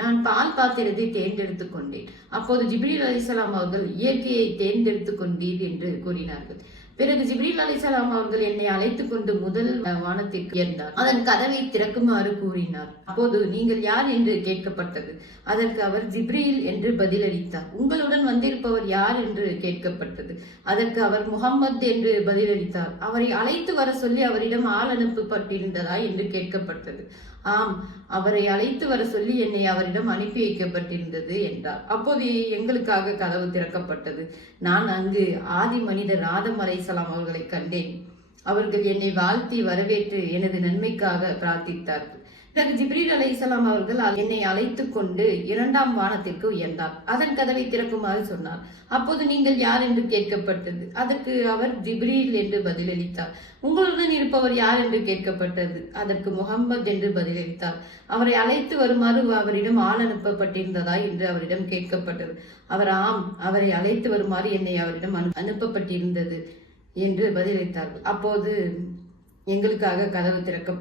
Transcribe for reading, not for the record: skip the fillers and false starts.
நான் பால் பாத்திரத்தை தேர்ந்தெடுத்துக் கொண்டேன். அப்போது ஜிப்ரீல் அலைஹிஸ்ஸலாம் அவர்கள் இயற்கையை தேர்ந்தெடுத்துக் கொண்டீர் என்று கூறினார்கள். பிறகு ஜிப்ரீல் அலைஹிஸ்ஸலாம் அவர்கள் என்னை அழைத்துக் கொண்டு முதல் வானத்திற்கு உயர்ந்தார். அதன் கதவை திறக்குமாறு கூறினார். அப்போது நீங்கள் யார் என்று கேட்கப்பட்டது. அதற்கு அவர் ஜிப்ரீல் என்று பதிலளித்தார். உங்களுடன் வந்திருப்பவர் யார் என்று கேட்கப்பட்டது. அதற்கு அவர் முஹம்மது என்று பதிலளித்தார். அவரை அழைத்து வர சொல்லி அவரிடம் ஆள் அனுப்பப்பட்டிருந்ததா என்று கேட்கப்பட்டது. ஆம், அவரை அழைத்து வர சொல்லி என்னை அவரிடம் அனுப்பி வைக்கப்பட்டிருந்தது என்றார். அப்போது எங்களுக்காக கதவு திறக்கப்பட்டது. நான் அங்கு ஆதி மனிதர் ஆதம் அலைஹிஸ்ஸலாம் அவர்களை கண்டேன். அவர்கள் என்னை வாழ்த்தி வரவேற்று எனது நன்மைக்காக பிரார்த்தித்தார்கள். பிறகு ஜிப்ரீல் அலைஹிஸ்ஸலாம் அவர்கள் என்னை அழைத்துக் கொண்டு இரண்டாம் வானத்திற்கு உயர்ந்தார். அதன் கதவை திறக்குமாறு சொன்னார். அப்போது நீங்கள் யார் என்று கேட்கப்பட்டது. அதற்கு அவர் ஜிப்ரீல் என்று பதிலளித்தார். உங்களுடன் இருப்பவர் யார் என்று கேட்கப்பட்டது. அதற்கு முஹம்மது என்று பதிலளித்தார். அவரை அழைத்து வருமாறு அவரிடம் ஆள் அனுப்பப்பட்டிருந்ததா என்று அவரிடம் கேட்கப்பட்டது. அவர் ஆம், அவரை அழைத்து வருமாறு என்னை அவரிடம் அனுப்பப்பட்டிருந்தது என்று பதிலளித்தார்கள். அப்போது எங்களுக்காக கதவு திறக்க